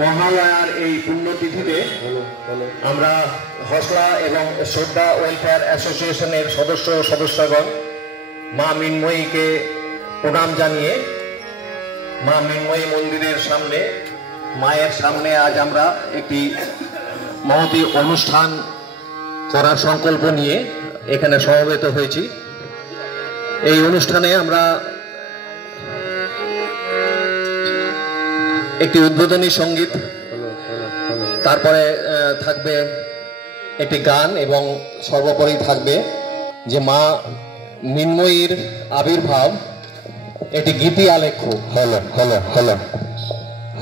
মহালয়ার এই পুণ্যতিথিতে আমরা হসলা এবং শ্রদ্ধা ওয়েলফেয়ার অ্যাসোসিয়েশনের সদস্যগণ মা মৃন্ময়ীকে প্রণাম জানিয়ে মা মৃন্ময়ী মন্দিরের সামনে মায়ের সামনে আজ আমরা একটি মহতী অনুষ্ঠান করার সংকল্প নিয়ে এখানে সমবেত হয়েছি। এই অনুষ্ঠানে আমরা একটি উদ্বোধনী সঙ্গীত, তারপরে থাকবে একটি গান এবং সর্বোপরি থাকবে যে মা মৃন্ময়ীর আবির্ভাব একটি গীতি আলেখ্য। Hello hello hello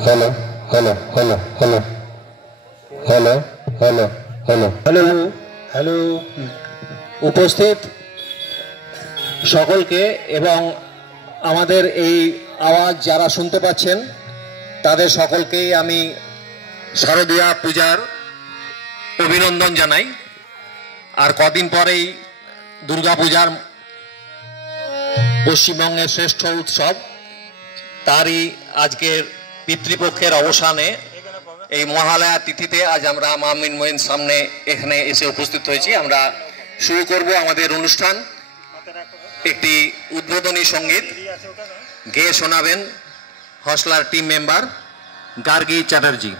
hello hello hello hello hello hello hello hello hello উপস্থিত সকলকে এবং আমাদের এই আওয়াজ যারা শুনতে পাচ্ছেন তাদের সকলকেই আমি শারদীয়া পূজার অভিনন্দন জানাই। আর কদিন পরেই দুর্গাপূজার পশ্চিমবঙ্গের শ্রেষ্ঠ উৎসব, তারই আজকের পিতৃপক্ষের অবসানে এই মহালয়া তিথিতে আজ আমরা মা মৃন্ময়ীর সামনে এখানে এসে উপস্থিত হয়েছি। আমরা শুরু করব আমাদের অনুষ্ঠান। একটি উদ্বোধনী সঙ্গীত গেয়ে শোনাবেন হসলার টিম মেম্বার গার্গী চ্যাটার্জি।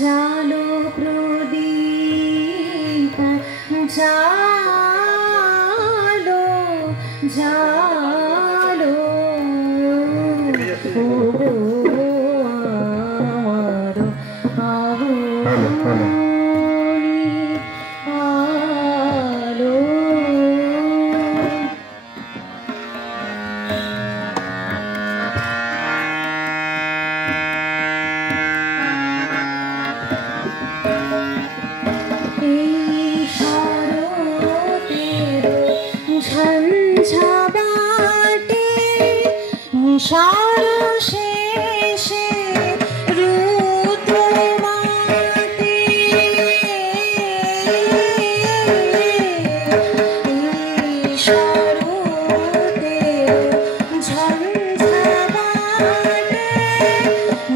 জালো প্রদীপ জালো জালো নিশার শেষে রুদ্র মাতে শরতে ঝঞ্ঝাবাতে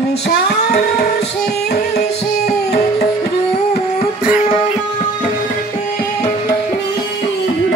নিশার শেষে রুদ্র মাতে নীল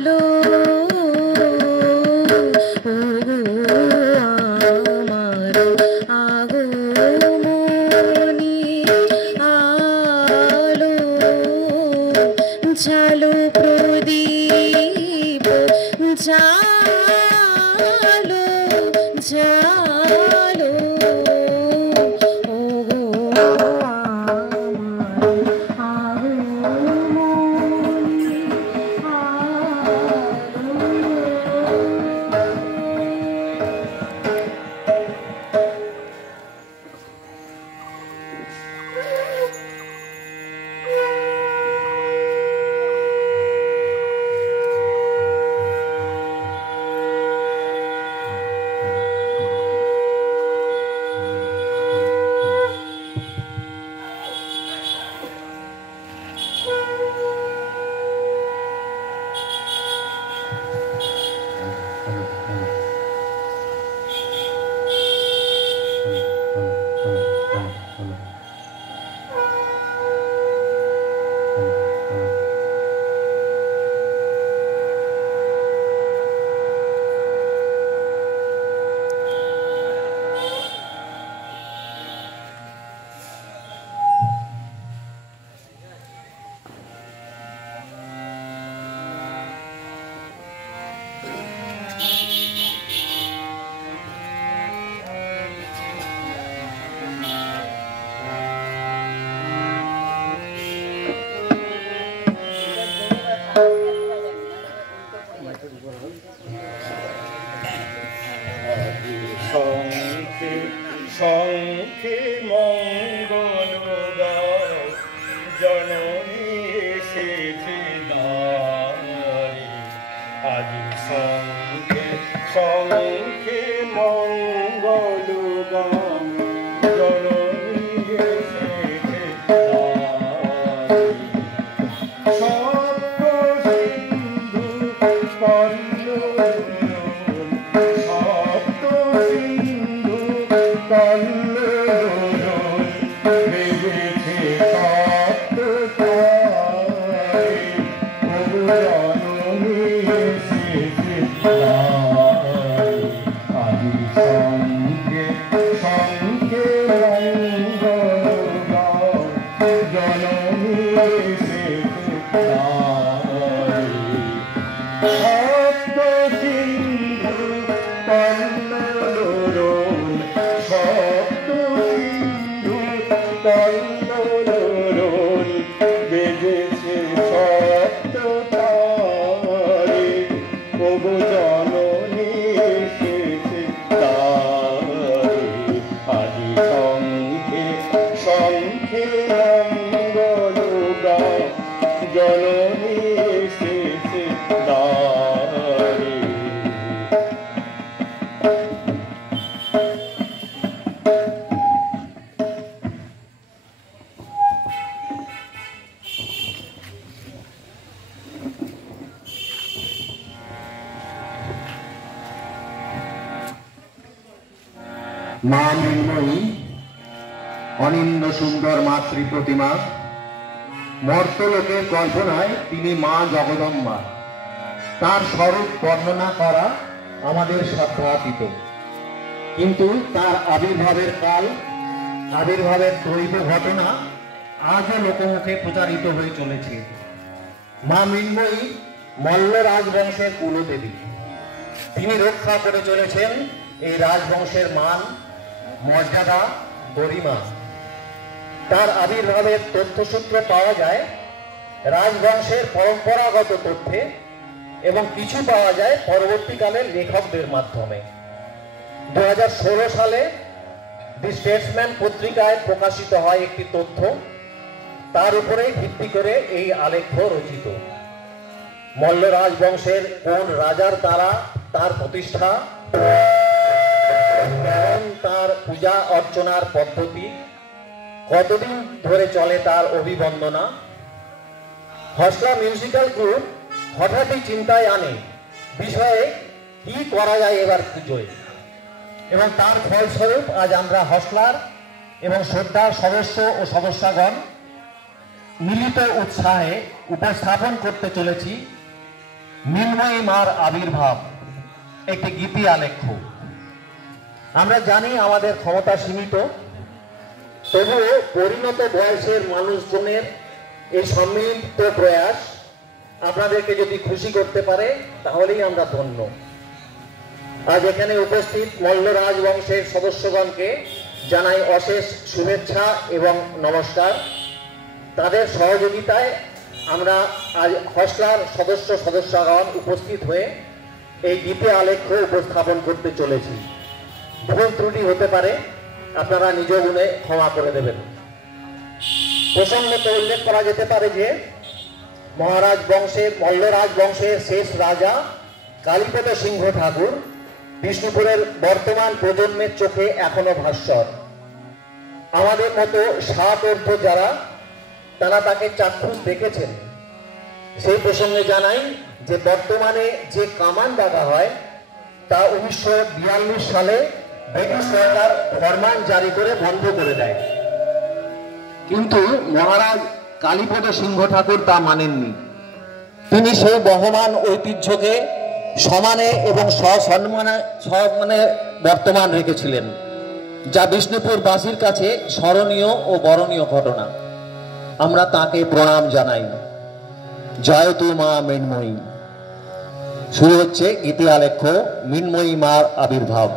আলো আমার আগমনী আলো ঝালো প্রদীপ ঝালো ঝালো ওগো আমার আগমনী শঙ্খে শঙ্খে মঙ্গল গাও জননী এসেছে দ্বারে আজি শঙ্খে শঙ্খে মঙ্গল গাও জননী এসেছে দ্বারে সপ্ত সিন্ধু মা মৃন্ময়ী অনিন্দ সুন্দর মাতৃ প্রতিমা, মর্তলোকের কল্পনায় তিনি মা জগদম্বা। তার স্বরূপ বর্ণনা করা আমাদের সাধ্যাতীত, কিন্তু তার আবির্ভাবের কাল, আবির্ভাবের দৈব ঘটনা আজও লোকমুখে প্রচারিত হয়ে চলেছে। মা মৃন্ময়ী মল্ল রাজবংশের কুলদেবী। তিনি রক্ষা করে চলেছেন এই রাজবংশের মান, মর্যাদা, গরিমা। তার আবির্ভাবের তথ্যসূত্র পাওয়া যায় রাজবংশের পরম্পরাগত তথ্যে এবং কিছু পাওয়া যায় পরবর্তীকালের লেখকদের মাধ্যমে। 2016 সালে দি স্টেটসম্যান পত্রিকায় প্রকাশিত হয় একটি তথ্য, তার উপরেই ভিত্তি করে এই আলেখ্য রচিত। মল্ল রাজবংশের কোন রাজার দ্বারা তার প্রতিষ্ঠা, তার পূজা অর্চনার পদ্ধতি, কতদিন ধরে চলে তার অভিবন্দনা। হসলা মিউজিক্যাল গ্রুপ হঠাৎই চিন্তায় আনে বিষয়ে কি করা যায় এবার পুজোয়, এবং তার ফলস্বরূপ আজ আমরা হসলার এবং শ্রদ্ধার সদস্য ও সদস্যগণ মিলিত উৎসাহে উপস্থাপন করতে চলেছি মৃন্ময়ী মার আবির্ভাব একটি গীতি আলেখ্য। আমরা জানি আমাদের ক্ষমতা সীমিত, তবুও পরিণত বয়সের মানুষজনের এই সম্মিলিত প্রয়াস আপনাদেরকে যদি খুশি করতে পারে তাহলেই আমরা ধন্য। আজ এখানে উপস্থিত মল্ল রাজবংশের সদস্যগণকে জানাই অশেষ শুভেচ্ছা এবং নমস্কার। তাদের সহযোগিতায় আমরা আজ হসলার সদস্যগণ উপস্থিত হয়ে এই গীতি আলেখ্য উপস্থাপন করতে চলেছি। ভুল ত্রুটি হতে পারে, আপনারা নিজ গুণে ক্ষমা করে দেবেন। প্রসঙ্গত উল্লেখ করা যেতে পারে যে মল্ল রাজবংশের শেষ রাজা কালীপদ সিংহ ঠাকুর বিষ্ণুপুরের বর্তমান প্রজন্মের চোখে এখনো ভাস্বর। আমাদের মতো ষাট যারা তারা তাকে চাক্ষুষ দেখেছেন। সেই প্রসঙ্গে জানাই যে বর্তমানে যে কামান দাগা হয় তা 1942 সালে ব্রিটিশ সরকার ফরমান জারি করে বন্ধ করে দেয়, কিন্তু মহারাজ কালীপদ সিংহ ঠাকুর তা মানেননি। তিনি সেই বহমান ঐতিহ্যকে সমানে এবং সসম্মানে বর্তমান রেখেছিলেন, যা বিষ্ণুপুরবাসীর কাছে স্মরণীয় ও বরণীয় ঘটনা। আমরা তাকে প্রণাম জানাই। জয় তু মা মৃন্ময়ী। শুরু হচ্ছে গীতি আলেখ্য মৃন্ময়ী মার আবির্ভাব।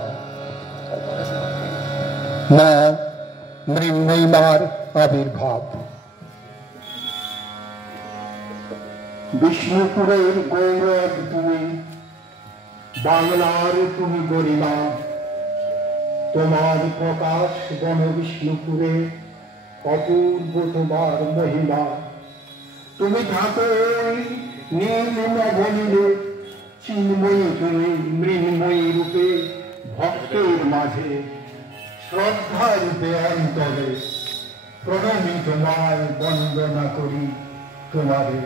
মা মৃন্ময়ী মার আবির্ভাব। বিষ্ণুপুরের গৌরব তুমি, বাংলার তুমি গরিমা। তোমার প্রকাশ বন বিষ্ণুপুরে, অপূর্ব তোমার মহিমা। তুমি ধাতই নীল নবনীলে, চিন্ময়ী তুমি মৃন্ময়ী রূপে ভক্তের মাঝে, শ্রদ্ধা রূপে অন্তরে। প্রণমী তোমায়, বন্দনা করি তোমারে।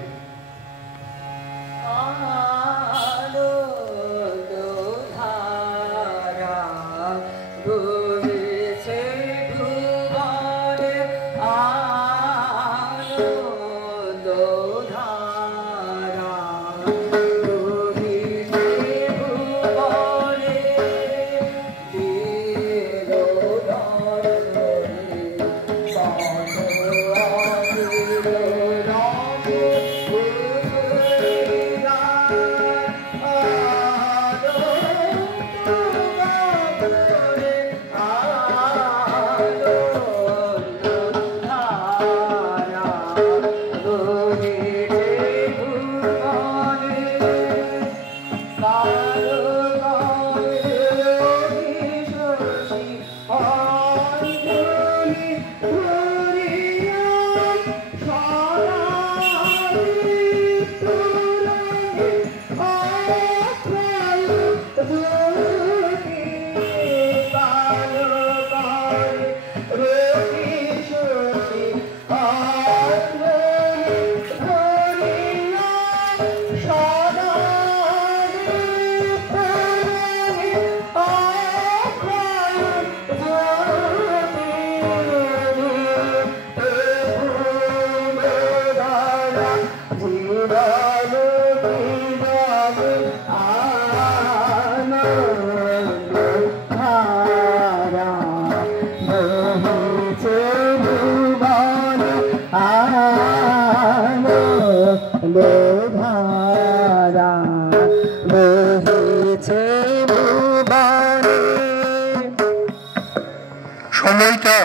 সময়টা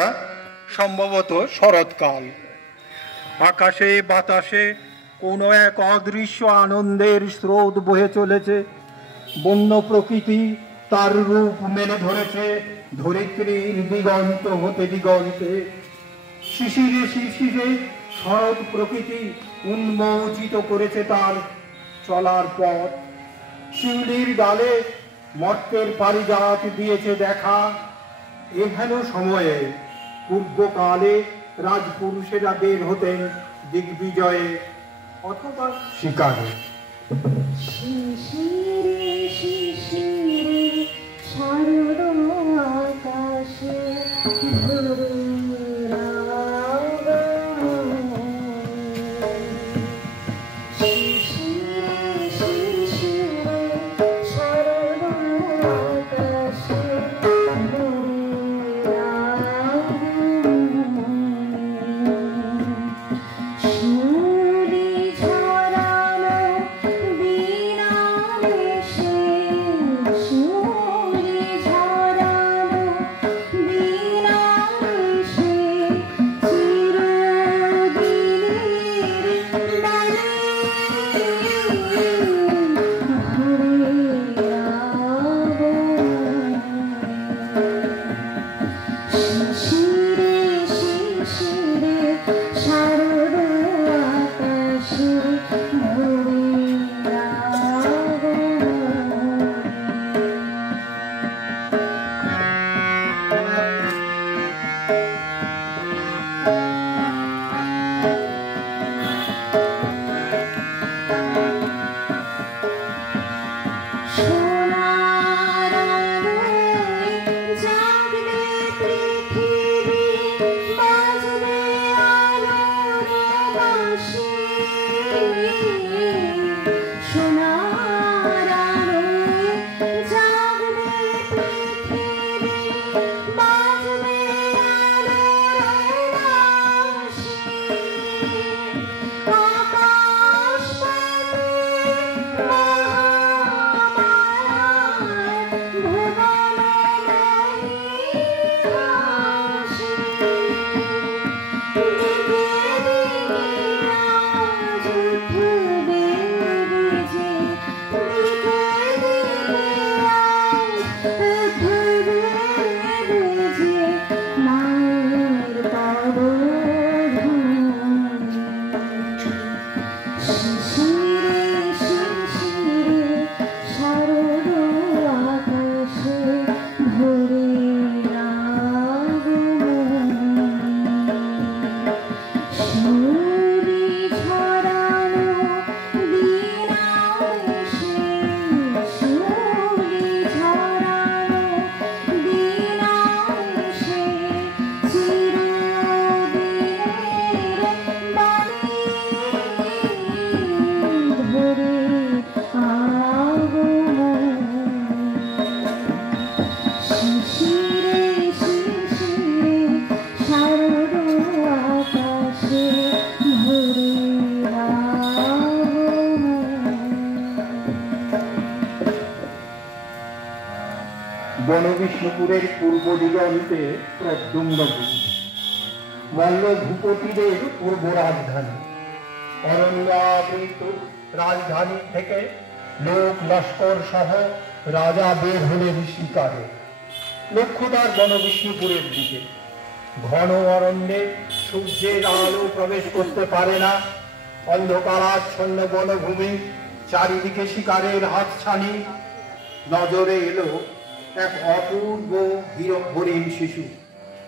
সম্ভবত শরৎকাল। আকাশে বাতাসে কোনো এক অদৃশ্য আনন্দের স্রোত বয়ে চলেছে। বন্য প্রকৃতি তার রূপ মেলে ধরেছে ধরিত্রীর দিগন্ত হতে দিগন্তে। শিশিরে শিশিরে শরৎ প্রকৃতি উন্মোচিত করেছে তার চলার পথ। শিউলির ডালে মর্তের পারিজাত দিয়েছে দেখা। এহেন সময়ে পূর্বকালে রাজপুরুষেরা বের হতেন দিগ্বিজয়ে অথবা শিকারে। শিশিরে শিশিরে শারদ আকাশে শিশিরে বনবিষ্ণুপুরের পূর্ব দিগন্তে প্রদ্যুম্নপুর, মল্ল ভূপতিদের পূর্ব রাজধানী। অরণ্যাবৃত রাজধানী থেকে লোক লস্কর সহ রাজা বের হলেন শিকারে। লক্ষ্যদার বনবিষ্ণুপুরের দিকে। ঘন অরণ্যে সূর্যের আলো প্রবেশ করতে পারে না। অন্ধকারাচ্ছন্ন বনভূমি, চারিদিকে শিকারের হাতছানি। নজরে এলো এক অপূর্ব হরিণ শিশু।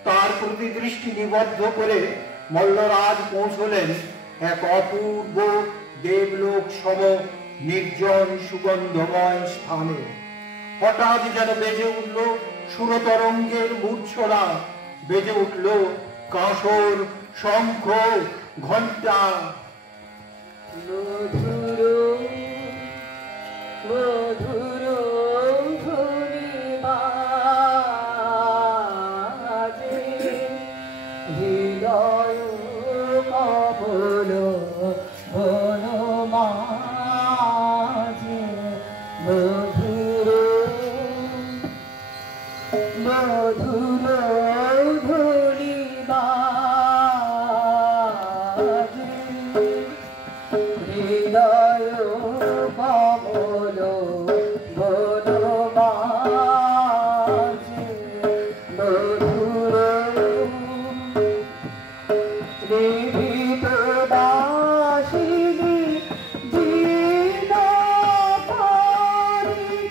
তার প্রতি দৃষ্টি নিবদ্ধ করে মল্লরাজ পৌঁছলেন এক অপূর্ব দেবলোক সম নির্জন সুগন্ধময় স্থানে। হঠাৎ যেন বেজে উঠল সুরতরঙ্গের মূর্ছনা, বেজে উঠল কাঁসর, শঙ্খ, ঘণ্টা। মধুর মধুর ধূলি বাজে, হৃদয় কমল বন মাঝে। মধুর মধুর ধূলি বাজে, হৃদয় কমল বন মাঝে। মধুর নিভৃত বাসিনী জীর্ণ পারি,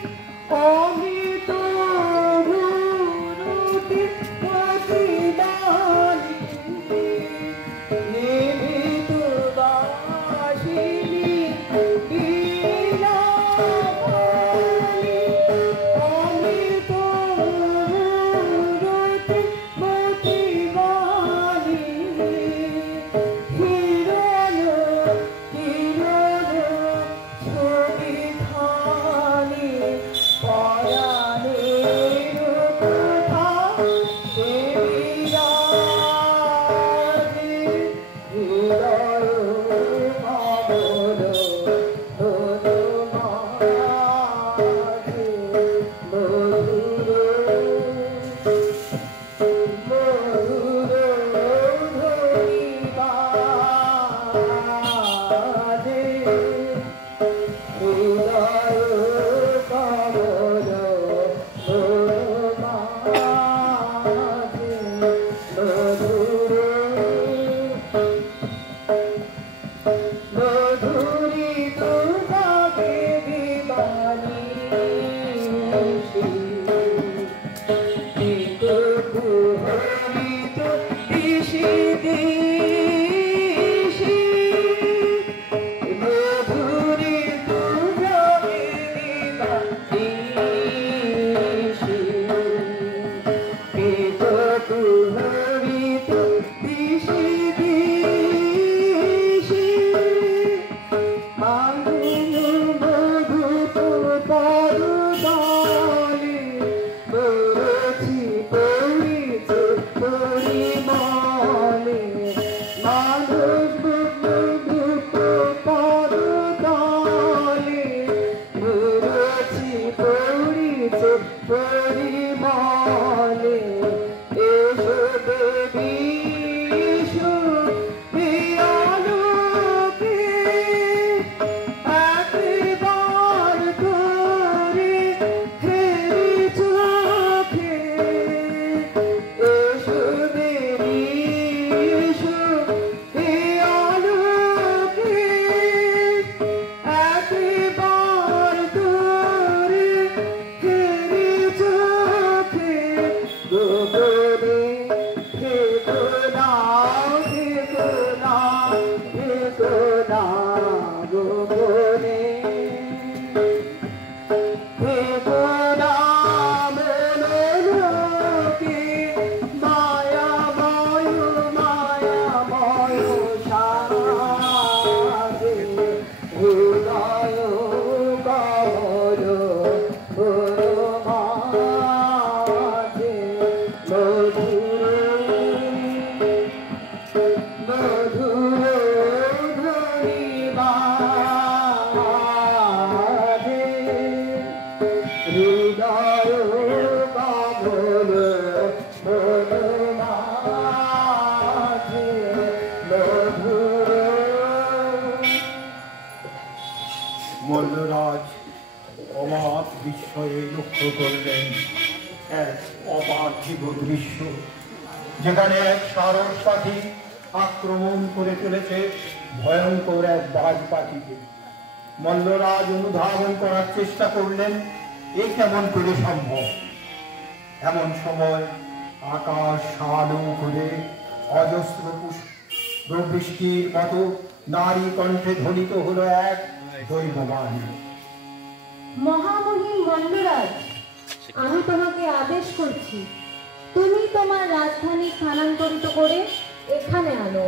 অবাক বিস্ময়ে লক্ষ্য করলেন এক অপার্থিব দৃশ্য, যেখানে এক সারস পাখি আক্রমণ করে চলেছে ভয়ঙ্কর এক বাজ পাখিকে। মল্লরাজ অনুধাবন করার চেষ্টা করলেন এ কেমন করে সম্ভব। এমন সময় আকাশ আলো করে অজস্র বৃষ্টির মতো নারী কণ্ঠে ধ্বনিত হলো এক দৈববাণী। মহামহিম মল্লরাজ, আমি তোমাকে আদেশ করছি, তুমি তোমার রাজধানী স্থানান্তরিত করে এখানে আনো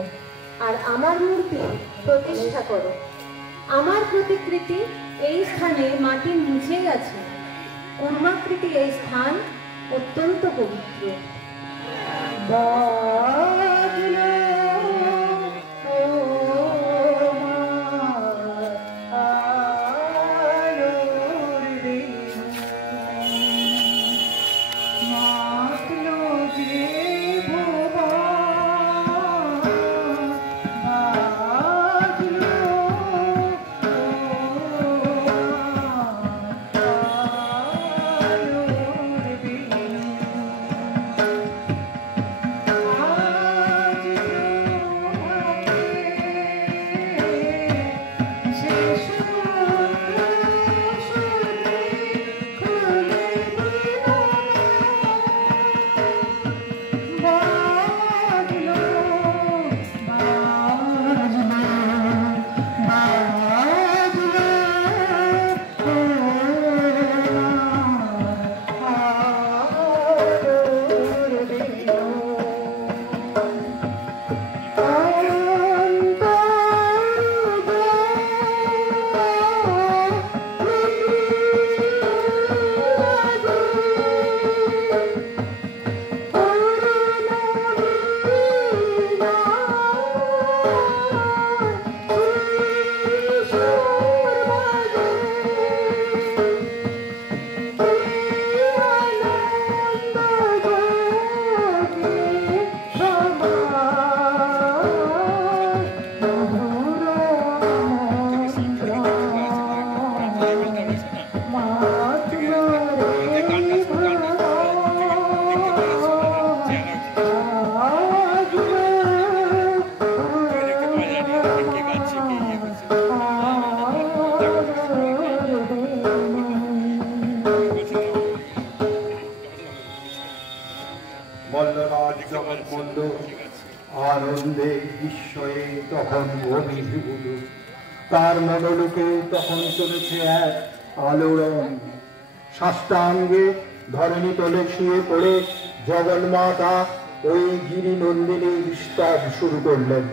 আর আমার মূর্তি প্রতিষ্ঠা করো। আমার প্রতিকৃতি এই স্থানে মাটির নিচেই আছে। কর্মাকৃতি এই স্থান অত্যন্ত পবিত্র। মল্লরাজ জগৎবন্ধ আনন্দে বিস্ময়ে তখন অভিভূত। তার মনোলোকে তখন চলেছে এক আলোড়ন। সাষ্টাঙ্গে ধরণী তলে শুয়ে পড়ে জগন্মাতা ওই গিরি নন্দিনীর স্তব শুরু করলেন।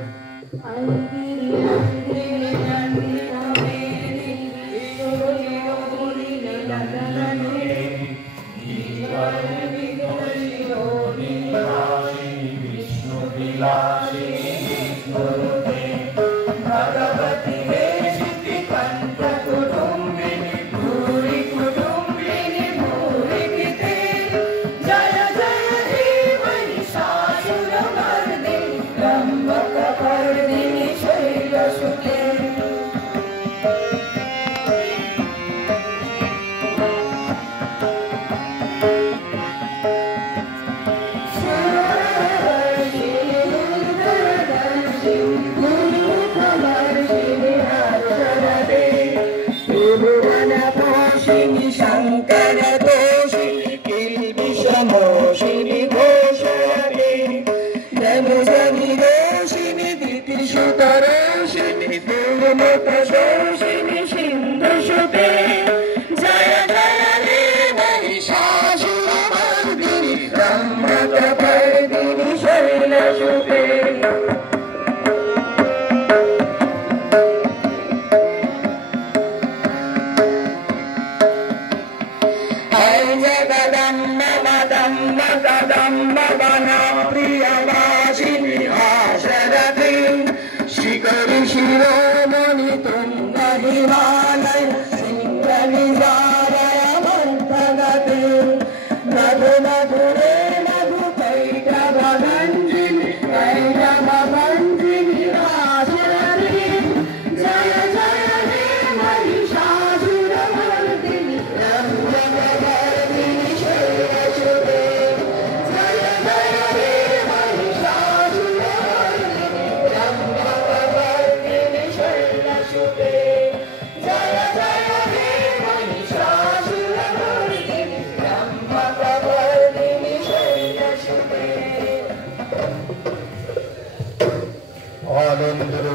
নরেন্দ্র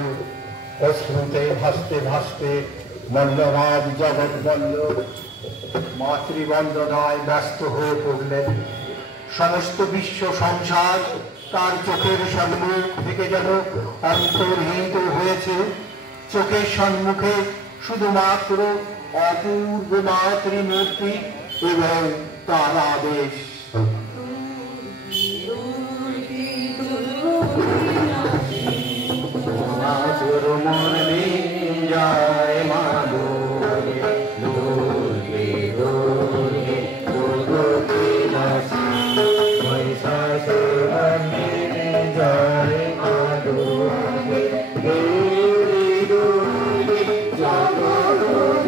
অশ্রুতে ভাসতে ভাসতে মল্লরাজ জগৎ মল্ল মাতৃবন্দনায় ব্যস্ত হয়ে পড়লেন। সমস্ত বিশ্ব সংসার তার চোখের সম্মুখ থেকে যেন অন্তর্হিত হয়েছে। চোখের সম্মুখে শুধুমাত্র অপূর্ব মাতৃমূর্তি এবং তার আদেশ। জয় মা দুর্গে দুর্গে দুর্গে দুর্গে মহিষাসুরমর্দিনী জয় মা দুর্গে দুর্গে দুর্গে জগৎ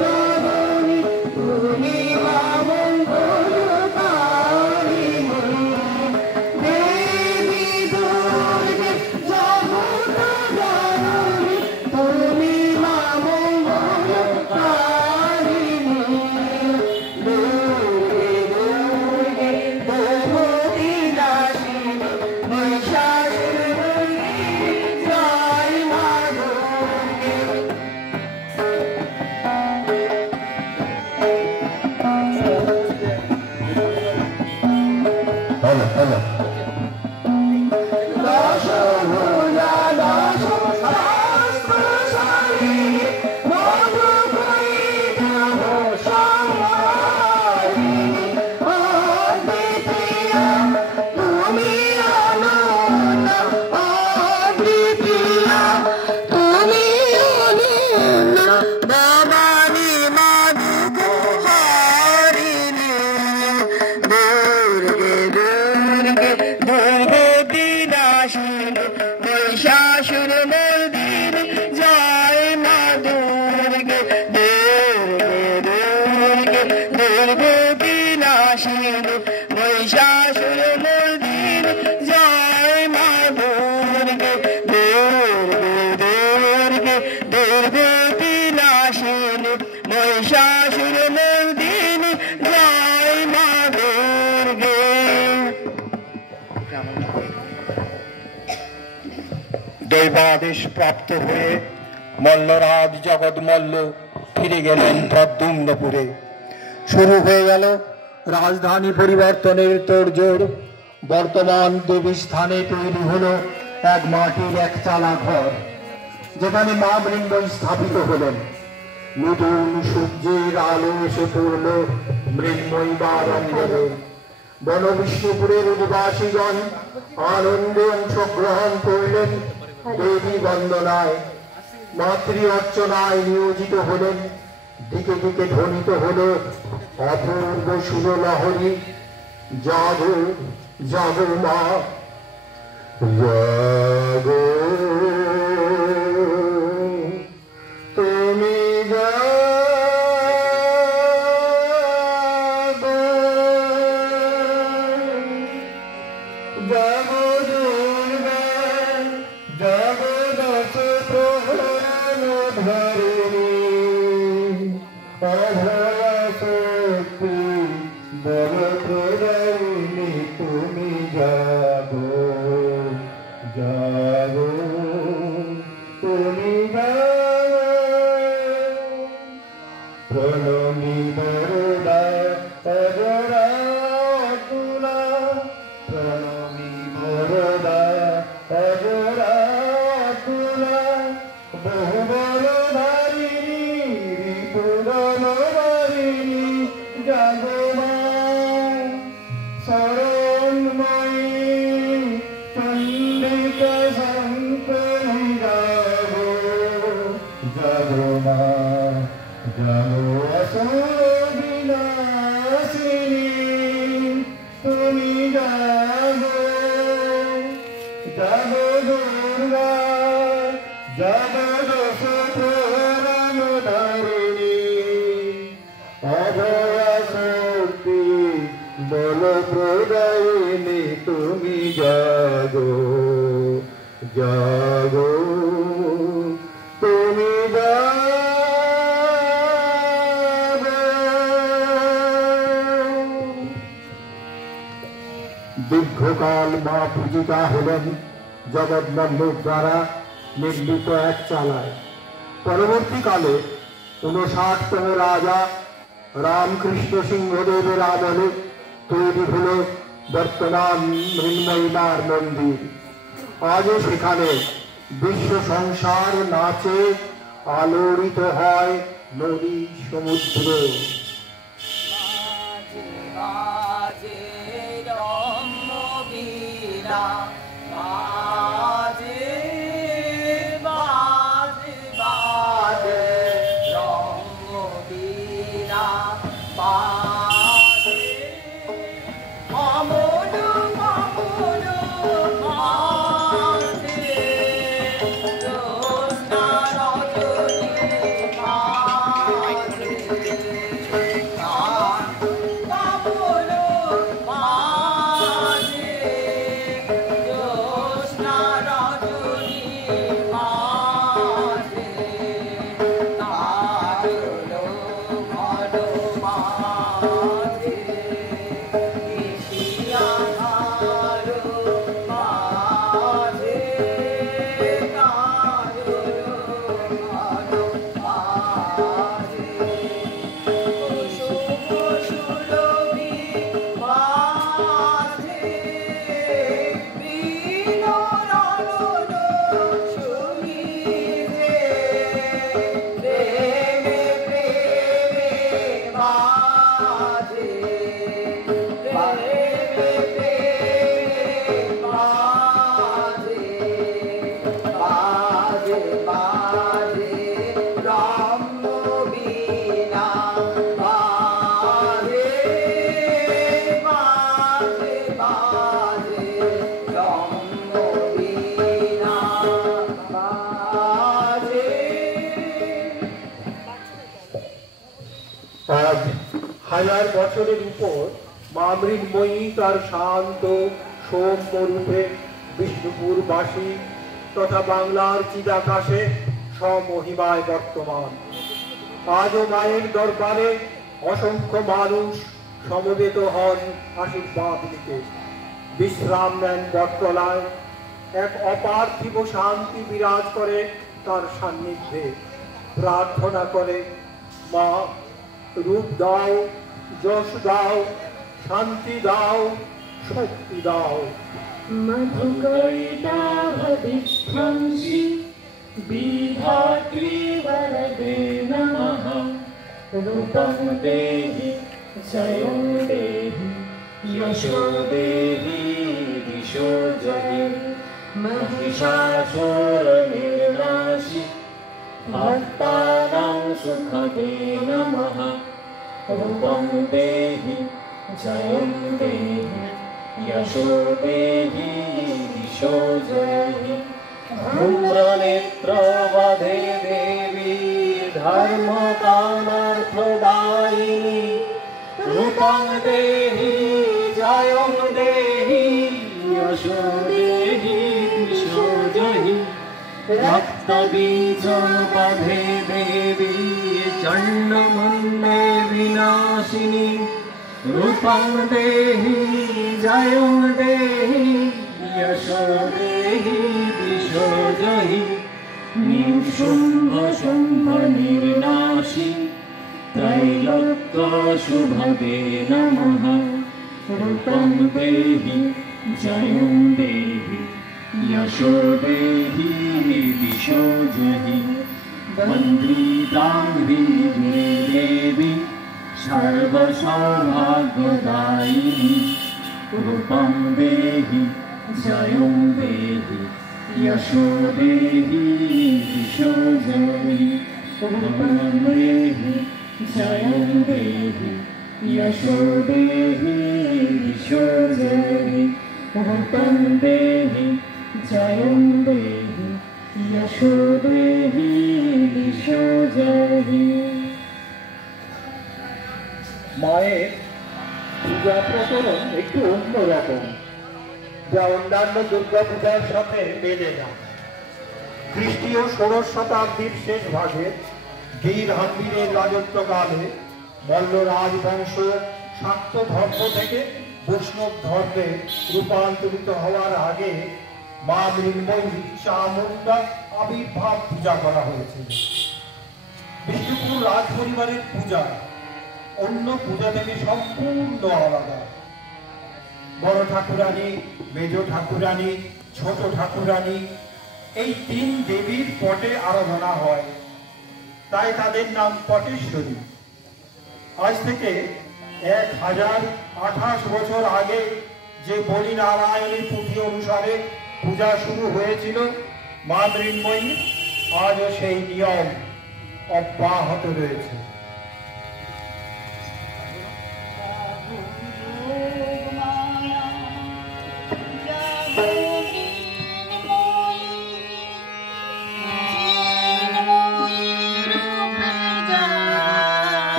জননী তুমি মা মঙ্গলকারিণী দেবী দুর্গে জগৎ জননী তুমি মা মঙ্গলকারিণী দুর্গে দুর্গে ভগবতী নাশিনী মহিষাসুরমর্দিনী জয় মা দুর্গে। হ্যালো হ্যালো দৈবাদেশ প্রাপ্ত হয়ে মল্লরাজ জগৎ মল্ল ফিরে গেলেন প্রদ্যুম্নপুরে। শুরু হয়ে গেল রাজধানী পরিবর্তনের তোড়জোড়। বর্তমান দেবী স্থানে তৈরি হলো এক মাটির একচালা ঘর, যেখানে মা মৃন্ময়ী স্থাপিত হলেন। নতুন সূর্যের আলো এসে পড়ল মৃন্ময়ী মার অঙ্গনে। বনবিষ্ণুপুরের অধিবাসীগণ আনন্দে অংশগ্রহণ করলেন দেবী বন্দনায়, মাতৃ অর্চনায় নিয়োজিত হলেন। দিকে দিকে ধ্বনিত হল অপূর্ব সুরলহরী, জাগো জাগো মা জাগো তুমি জাগো জাগো দুর্গা জগদশ প্রহরণ ধরিণী অভয়া শক্তি বল প্রদায়িনী তুমি জাগো জাগো তুমি জাগো প্রণমী বরদা অজরা তুলা প্রণমী বরদা অজরা তুলা বহু বরধারিণী রিপুদনধারিণী জাগো মা শরণময়ী চন্ডিকা শঙ্করী জাগো জাগো মা জাগো অসুর বিনাশিনী তুমি জাগো জাগো দুর্গা জগদশ প্রহরণ ধরিণী অভয়া শক্তি বল প্রদায়িনী তুমি জাগো জাগো তুমি দীর্ঘকাল মা পূজিতা হলেন জগৎ মল্ল দ্বারা। নির্মিত এক চালায়। পরবর্তীকালে 59তম রাজা রামকৃষ্ণ সিংহদেবের আমলে তৈরি হল বর্তমান মৃন্ময়ী মার মন্দির। আজও সেখানে বিশ্ব সংসার নাচে আলোড়িত হয় নদী সমুদ্র। আজ 1000 বছরের উপর মা মৃন্ময়ী তার শান্ত সৌম্য রূপে বিষ্ণুপুরবাসী তথা বাংলার চিদাকাশে সমহিমায় বর্তমান। আজও মায়ের দরবারে অসংখ্য মানুষ সমবেত হন আশীর্বাদ নিতে। বিশ্রাম নেন বটতলায়। এক অপার্থিব শান্তি বিরাজ করে তার সান্নিধ্যে। প্রার্থনা করে, মা রূপ দাও, যশ দাও, শান্তি দাও, শক্তি দাও। মধুকৈটাভবিধ্বংসী বিধাত্রী বরদে নমঃ। রূপং দেহি জয়ং দেহি যশো দেহি দিশো জহি। महिषासुरनिर्नाशि भक्तानां सुखदे नमः। रूपं देहि जयं देहि यशो देहि दिशो जहि। धूम्रनेत्रवधे देवी धर्मकामार्थदायिनी। रूपं देहि जयं देहि यशो देहि दिशो जहि। रक्तबीजवधे देवी चण्डमुण्डे विनाशिनी। रूपं देहि जयं देहि यशो देहि दिशो जहि। निशुम्भ शुम्भ निर्नाशि त्रैलोक्यशुभदे नमः। रूपं देहि जयं देहि यशो देहि दिशो जहि। वन्द्रितां विदुरे देवी सर्वसौभाग्यदायिनी। रूपं देहि जयं देहि यशो देहि दिशो जहि। रूपं देहि जयं देहि यशो देहि दिशो जहि। रूपं देहि जयं देहि यशो देहि दिशो जहि। মায়ের পূজা প্রচলন একটু অন্যরকম, যা অন্যান্য দুর্গা পূজার সাথে মেলে না। খ্রিস্টীয় 16 শতাব্দীর শেষ ভাগে জাহাঙ্গীরের রাজত্বকালে মল্ল রাজবংশ শাক্ত ধর্ম থেকে বৈষ্ণব ধর্মে রূপান্তরিত হওয়ার আগে মা মৃন্ময়ী চামুণ্ডা আবির্ভাব পূজা করা হয়েছিল। বিষ্ণুপুর রাজ পরিবারের পূজা অন্য পূজা থেকে সম্পূর্ণ আলাদা। বড় ঠাকুরানী, মেজ ঠাকুরানী, ছোট ঠাকুরানী এই তিন দেবীর পটে আরাধনা হয়, তাই তাদের নাম পটেশ্বরী। আজ থেকে 1028 বছর আগে যে বলি নারায়ণের পুঁথি অনুসারে পূজা শুরু হয়েছিল মা মৃন্ময়ী, আজও সেই নিয়ম অব্যাহত রয়েছে।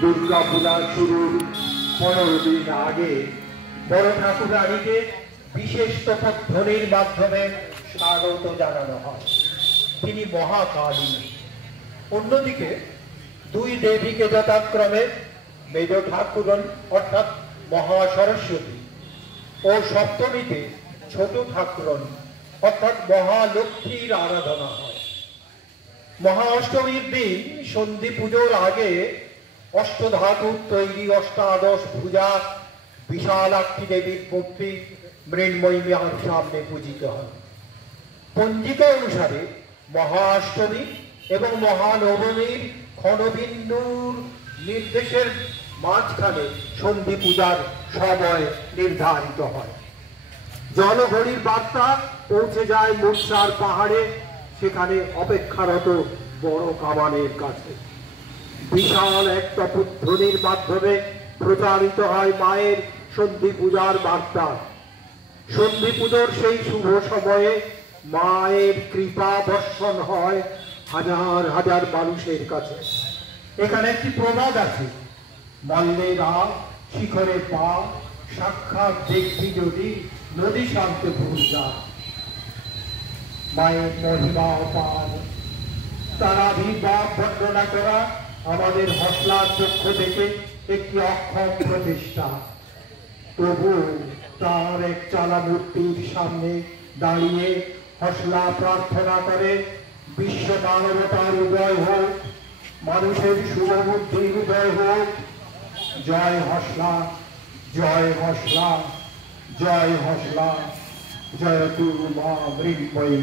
দুর্গা পূজা শুরুর 15 দিন আগে বড় ঠাকুরানীকে বিশেষ তপধ্বনির মাধ্যমে স্বাগত জানানো হয়। তিনি মহাকালী। অন্যদিকে দুই দেবীকে যথাক্রমে মেজ ঠাকুরন অর্থাৎ মহা সরস্বতী ও সপ্তমীতে ছোট ঠাকুরন অর্থাৎ মহালক্ষ্মীর আরাধনা হয়। মহা অষ্টমীর দিন সন্ধি পুজোর আগে অষ্টধাতুর তৈরি অষ্টাদশ ভুজা বিশালাক্ষী দেবীর মূর্তি মৃন্ময়ী মার সামনে পূজিত হয়। পঞ্জিকা অনুসারে মহাষ্টমী এবং মহানবমীর ক্ষণবিন্দুর নির্দেশের মাঝখানে সন্ধি পূজার সময় নির্ধারিত হয়। জলঘড়ির বার্তা পৌঁছে যায় মুর্শার পাহাড়ে, সেখানে অপেক্ষারত বড় কামানের কাছে। বিশাল এক তপধ্বনির মাধ্যমে প্রচারিত হয় মায়ের সন্ধি পূজার বার্তা। সন্ধি পুজোর সেই শুভ সময়ে মায়ের কৃপা বর্ষণ হয় হাজার হাজার মানুষের কাছে। এখানে একটি প্রবাদ আছে, মল্লে রাম শিখরে পা, সাক্ষাৎ দেখবি যদি নদী শান্তে ভুল যা। মায়ের মহিমা অপার, তার আবির্ভাব বর্ণনা করা আমাদের হসলার পক্ষ থেকে একটি অক্ষম প্রচেষ্টা। তবু তার এক চালা মূর্তির সামনে দাঁড়িয়ে হসলা প্রার্থনা করে বিশ্ব মানবতার উদয় হোক, মানুষের শুভবুদ্ধির উদয় হোক। জয় হসলা, জয় হসলা, জয় হসলা, জয় তু মা মৃন্ময়ী।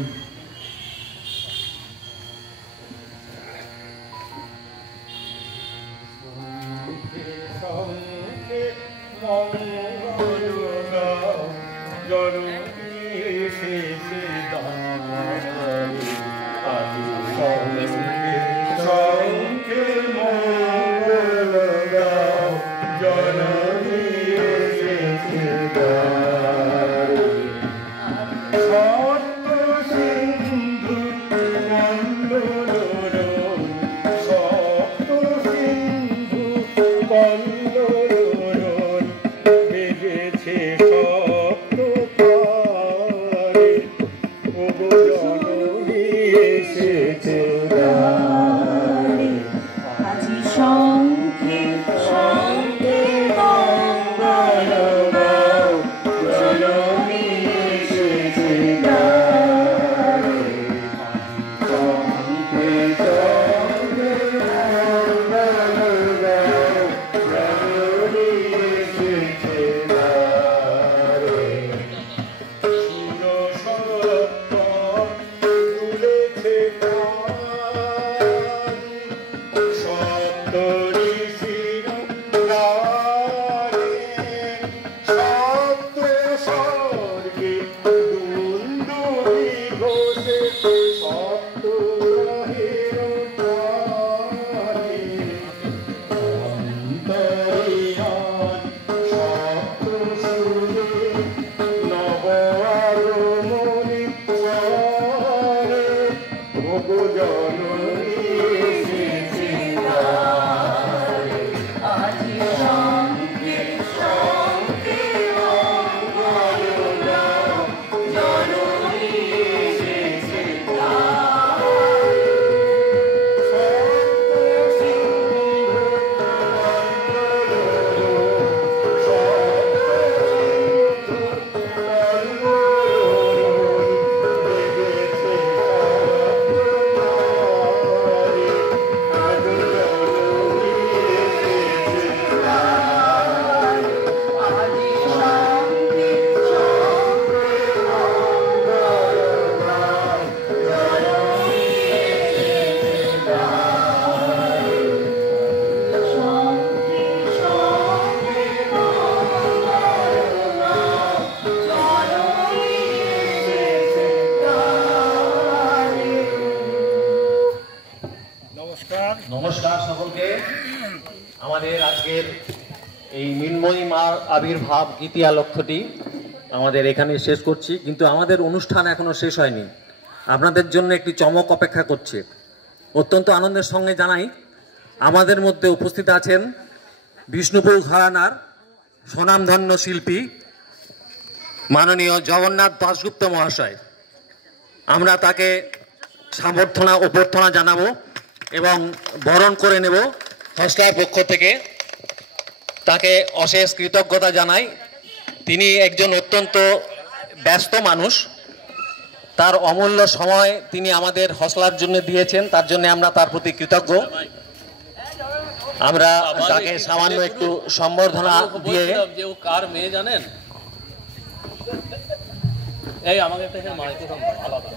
One জননী এসেছে দ্বারে। আজি শঙ্খে শঙ্খে মঙ্গল গাও, জননী এসেছে দ্বারে। শঙ্খে শঙ্খে মঙ্গল গাও, জননী এসেছে দ্বারে। তুলেছে শব্দ ঋষির গানে, শব্দ স্বর্গে দুন্দুভি ঘোষে, শব্দ রহের প্রাণে। অন্তরীয়ান শব্দ শুনে নব আগমনী স্বরে, ওগো জননী এসেছে দ্বারে। আজি শঙ্খে শঙ্খে মঙ্গল গাও, জননী এসেছে দ্বারে। শব্দ সিংহ নমস্কার সকলকে। আমাদের আজকের এই মৃন্ময়ী মার আবির্ভাব গীতিয়া লক্ষ্যটি আমাদের এখানে শেষ করছি, কিন্তু আমাদের অনুষ্ঠান এখনো শেষ হয়নি। আপনাদের জন্য একটি চমক অপেক্ষা করছে। অত্যন্ত আনন্দের সঙ্গে জানাই আমাদের মধ্যে উপস্থিত আছেন বিষ্ণুপুর ঘরানার স্বনামধন্য শিল্পী মাননীয় জগন্নাথ দাশগুপ্ত মহাশয়। আমরা তাকে অভ্যর্থনা জানাবো এবং বরণ করে নেব হসলার পক্ষ থেকে। তাকে অশেষ কৃতজ্ঞতা জানাই। তিনি একজন অত্যন্ত ব্যস্ত মানুষ, তার অমূল্য সময় তিনি আমাদের হসলার জন্য দিয়েছেন, তার জন্য আমরা তার প্রতি কৃতজ্ঞ। আমরা তাকে সামান্য একটু সম্বর্ধনা দিয়ে, যে ও কার মেয়ে জানেন, এই আমাকে একটা মাইক্রোফোন আলাদা